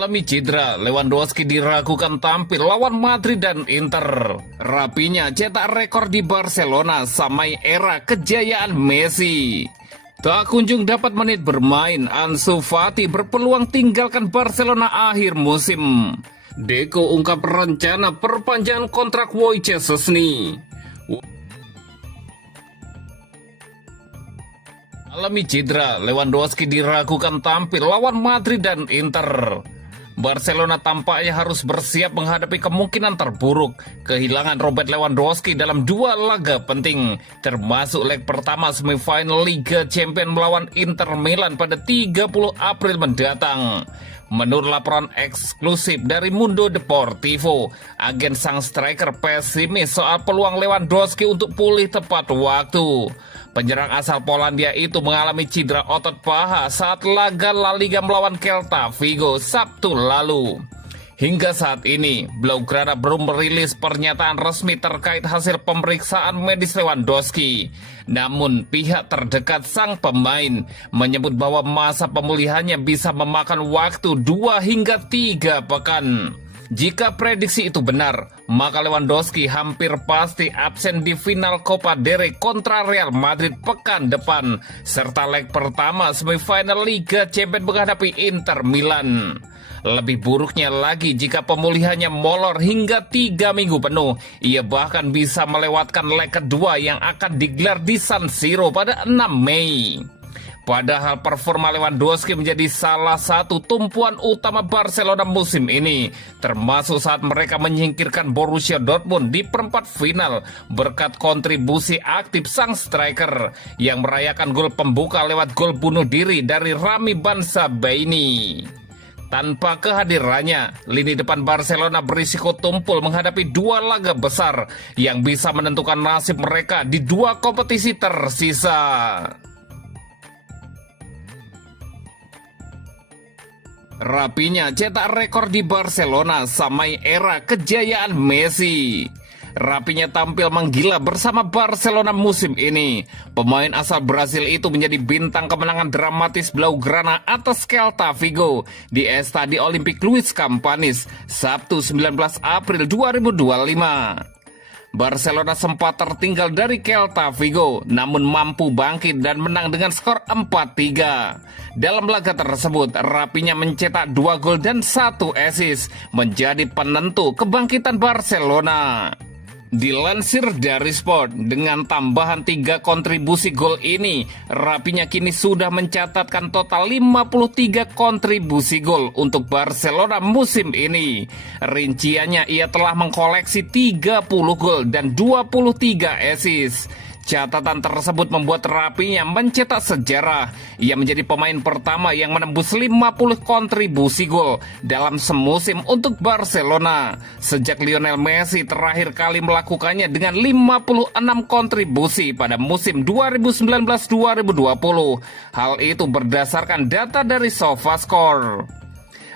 Alami cedera, Lewandowski diragukan tampil lawan Madrid dan Inter. Rapinya cetak rekor di Barcelona samai era kejayaan Messi. Tak kunjung dapat menit bermain, Ansu Fati berpeluang tinggalkan Barcelona akhir musim. Deco ungkap rencana perpanjangan kontrak Wojciech Szczesny. Alami cedera, Lewandowski diragukan tampil lawan Madrid dan Inter. Barcelona tampaknya harus bersiap menghadapi kemungkinan terburuk kehilangan Robert Lewandowski dalam dua laga penting, termasuk leg pertama semifinal Liga Champions melawan Inter Milan pada 30 April mendatang. Menurut laporan eksklusif dari Mundo Deportivo, agen sang striker pesimis soal peluang Lewandowski untuk pulih tepat waktu. Penyerang asal Polandia itu mengalami cedera otot paha saat laga La Liga melawan Celta Vigo Sabtu lalu. Hingga saat ini, Blaugrana belum merilis pernyataan resmi terkait hasil pemeriksaan medis Lewandowski. Namun, pihak terdekat sang pemain menyebut bahwa masa pemulihannya bisa memakan waktu 2 hingga 3 pekan. Jika prediksi itu benar, maka Lewandowski hampir pasti absen di final Copa del Rey kontra Real Madrid pekan depan, serta leg pertama semifinal Liga Champions menghadapi Inter Milan. Lebih buruknya lagi jika pemulihannya molor hingga 3 minggu penuh, ia bahkan bisa melewatkan leg kedua yang akan digelar di San Siro pada 6 Mei. Padahal performa Lewandowski menjadi salah satu tumpuan utama Barcelona musim ini, termasuk saat mereka menyingkirkan Borussia Dortmund di perempat final berkat kontribusi aktif sang striker yang merayakan gol pembuka lewat gol bunuh diri dari Rami Bensebaini. Tanpa kehadirannya, lini depan Barcelona berisiko tumpul menghadapi dua laga besar yang bisa menentukan nasib mereka di dua kompetisi tersisa. Rapinya cetak rekor di Barcelona samai era kejayaan Messi. Rapinya tampil menggila bersama Barcelona musim ini. Pemain asal Brasil itu menjadi bintang kemenangan dramatis Blaugrana atas Celta Vigo di Estadio Olímpico Luis Companys, Sabtu 19 April 2025. Barcelona sempat tertinggal dari Celta Vigo, namun mampu bangkit dan menang dengan skor 4-3. Dalam laga tersebut, Rapinya mencetak 2 gol dan 1 assist, menjadi penentu kebangkitan Barcelona. Dilansir dari Sport, dengan tambahan 3 kontribusi gol ini, Rapinya kini sudah mencatatkan total 53 kontribusi gol untuk Barcelona musim ini. Rinciannya, ia telah mengkoleksi 30 gol dan 23 assist. Catatan tersebut membuat Rapinya mencetak sejarah. Ia menjadi pemain pertama yang menembus 50 kontribusi gol dalam semusim untuk Barcelona sejak Lionel Messi terakhir kali melakukannya dengan 56 kontribusi pada musim 2019-2020. Hal itu berdasarkan data dari SofaScore.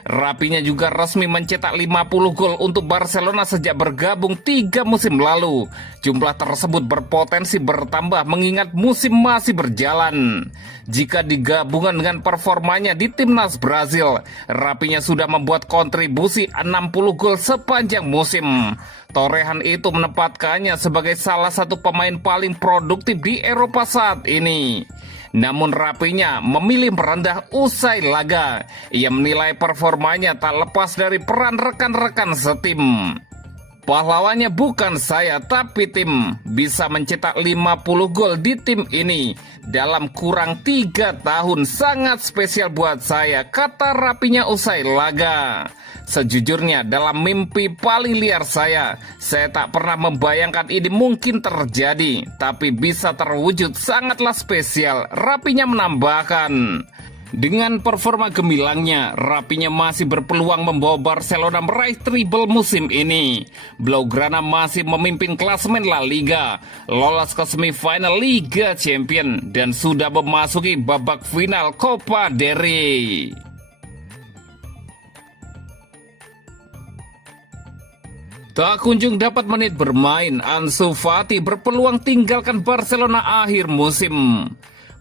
Rapinya juga resmi mencetak 50 gol untuk Barcelona sejak bergabung 3 musim lalu. Jumlah tersebut berpotensi bertambah mengingat musim masih berjalan. Jika digabungkan dengan performanya di timnas Brazil, Rapinya sudah membuat kontribusi 60 gol sepanjang musim. Torehan itu menempatkannya sebagai salah satu pemain paling produktif di Eropa saat ini. Namun Rapinya memilih merendah usai laga. Ia menilai performanya tak lepas dari peran rekan-rekan setim. Pahlawannya bukan saya tapi tim, bisa mencetak 50 gol di tim ini dalam kurang 3 tahun, sangat spesial buat saya, kata Rapinya usai laga. Sejujurnya dalam mimpi paling liar saya tak pernah membayangkan ini mungkin terjadi, tapi bisa terwujud, sangatlah spesial, Rapinya menambahkan. Dengan performa gemilangnya, Rapinya masih berpeluang membawa Barcelona meraih treble musim ini. Blaugrana masih memimpin klasemen La Liga, lolos ke semifinal Liga Champions, dan sudah memasuki babak final Copa del Rey. Tak kunjung dapat menit bermain, Ansu Fati berpeluang tinggalkan Barcelona akhir musim.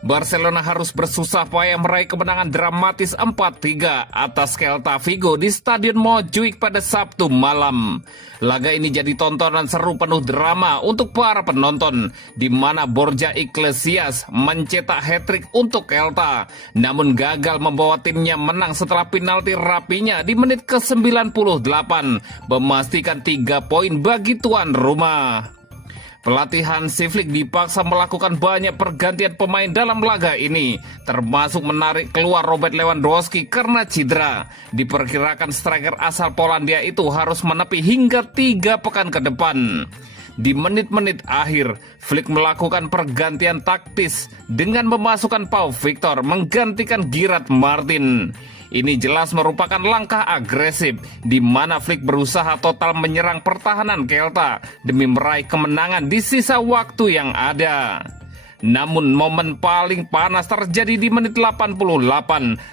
Barcelona harus bersusah payah meraih kemenangan dramatis 4-3 atas Celta Vigo di Stadion Montjuic pada Sabtu malam. Laga ini jadi tontonan seru penuh drama untuk para penonton, di mana Borja Iglesias mencetak hat-trick untuk Celta, namun gagal membawa timnya menang setelah penalti rapinya di menit ke-98, memastikan 3 poin bagi tuan rumah. Pelatih Hansi Flick dipaksa melakukan banyak pergantian pemain dalam laga ini, termasuk menarik keluar Robert Lewandowski karena cedera. Diperkirakan striker asal Polandia itu harus menepi hingga 3 pekan ke depan. Di menit-menit akhir, Flick melakukan pergantian taktis dengan memasukkan Pau Victor menggantikan Gerard Martin. Ini jelas merupakan langkah agresif, di mana Flick berusaha total menyerang pertahanan Celta demi meraih kemenangan di sisa waktu yang ada. Namun momen paling panas terjadi di menit 88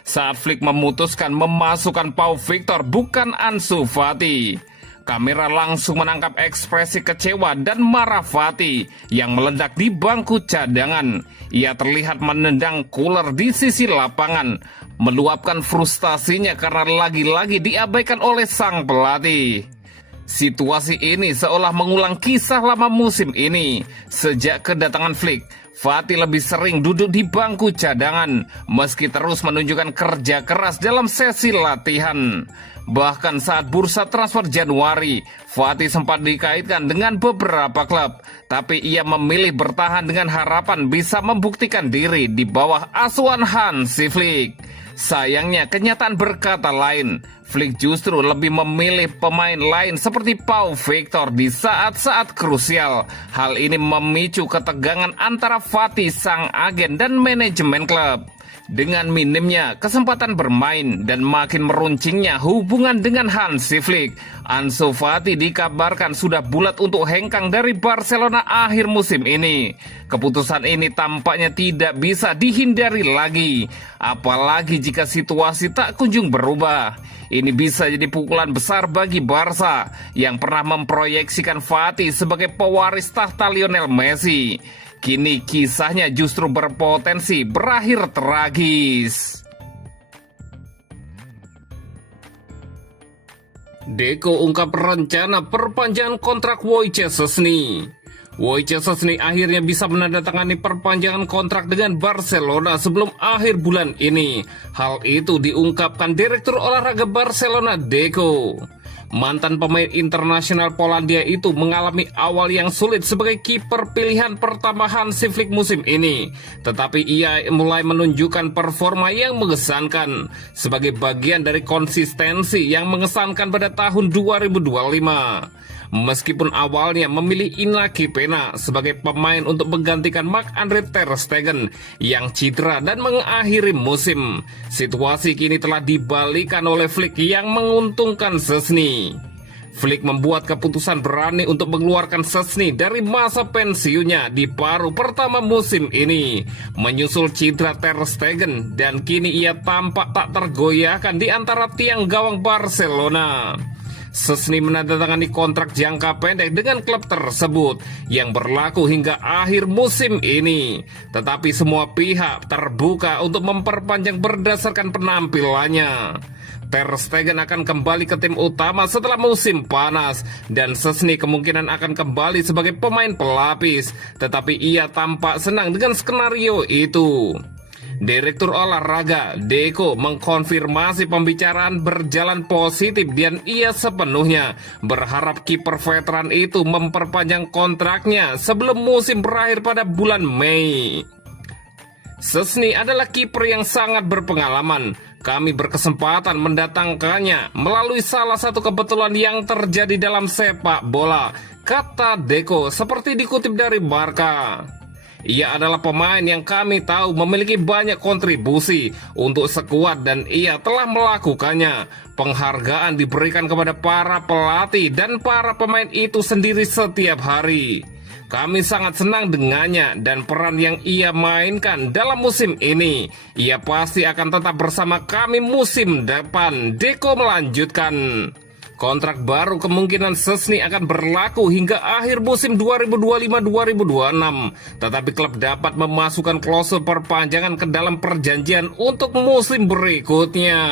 saat Flick memutuskan memasukkan Pau Victor bukan Ansu Fati. Kamera langsung menangkap ekspresi kecewa dan marah Fati yang meledak di bangku cadangan. Ia terlihat menendang cooler di sisi lapangan, meluapkan frustasinya karena lagi-lagi diabaikan oleh sang pelatih. Situasi ini seolah mengulang kisah lama musim ini. Sejak kedatangan Flick, Fati lebih sering duduk di bangku cadangan, meski terus menunjukkan kerja keras dalam sesi latihan. Bahkan saat bursa transfer Januari, Fati sempat dikaitkan dengan beberapa klub, tapi ia memilih bertahan dengan harapan bisa membuktikan diri di bawah asuhan Hansi Flick. Sayangnya kenyataan berkata lain. Flick justru lebih memilih pemain lain seperti Pau Victor di saat-saat krusial. Hal ini memicu ketegangan antara Fati sang agen dan manajemen klub. Dengan minimnya kesempatan bermain dan makin meruncingnya hubungan dengan Hansi Flick, Ansu Fati dikabarkan sudah bulat untuk hengkang dari Barcelona akhir musim ini. Keputusan ini tampaknya tidak bisa dihindari lagi, apalagi jika situasi tak kunjung berubah. Ini bisa jadi pukulan besar bagi Barca yang pernah memproyeksikan Fati sebagai pewaris tahta Lionel Messi. Kini kisahnya justru berpotensi berakhir tragis. Deco ungkap rencana perpanjangan kontrak Wojciech Szczęsny. Wojciech Szczęsny akhirnya bisa menandatangani perpanjangan kontrak dengan Barcelona sebelum akhir bulan ini. Hal itu diungkapkan Direktur Olahraga Barcelona Deco. Mantan pemain internasional Polandia itu mengalami awal yang sulit sebagai kiper pilihan pertama Hansi Flick musim ini. Tetapi ia mulai menunjukkan performa yang mengesankan sebagai bagian dari konsistensi yang mengesankan pada tahun 2025. Meskipun awalnya memilih Inaki Pena sebagai pemain untuk menggantikan Marc-Andre ter Stegen yang cedera dan mengakhiri musim, situasi kini telah dibalikan oleh Flick yang menguntungkan Szczęsny. Flick membuat keputusan berani untuk mengeluarkan Szczęsny dari masa pensiunnya di paruh pertama musim ini, menyusul cedera ter Stegen, dan kini ia tampak tak tergoyahkan di antara tiang gawang Barcelona. Szczęsny menandatangani kontrak jangka pendek dengan klub tersebut yang berlaku hingga akhir musim ini. Tetapi semua pihak terbuka untuk memperpanjang berdasarkan penampilannya. Ter Stegen akan kembali ke tim utama setelah musim panas, dan Szczęsny kemungkinan akan kembali sebagai pemain pelapis. Tetapi ia tampak senang dengan skenario itu. Direktur Olahraga Deco mengkonfirmasi pembicaraan berjalan positif dan ia sepenuhnya berharap kiper veteran itu memperpanjang kontraknya sebelum musim berakhir pada bulan Mei. Szczęsny adalah kiper yang sangat berpengalaman. Kami berkesempatan mendatangkannya melalui salah satu kebetulan yang terjadi dalam sepak bola, kata Deco seperti dikutip dari Marca. Ia adalah pemain yang kami tahu memiliki banyak kontribusi untuk skuad dan ia telah melakukannya. Penghargaan diberikan kepada para pelatih dan para pemain itu sendiri setiap hari. Kami sangat senang dengannya dan peran yang ia mainkan dalam musim ini. Ia pasti akan tetap bersama kami musim depan, Deco melanjutkan. Kontrak baru kemungkinan Szczęsny akan berlaku hingga akhir musim 2025-2026. Tetapi klub dapat memasukkan klausul perpanjangan ke dalam perjanjian untuk musim berikutnya.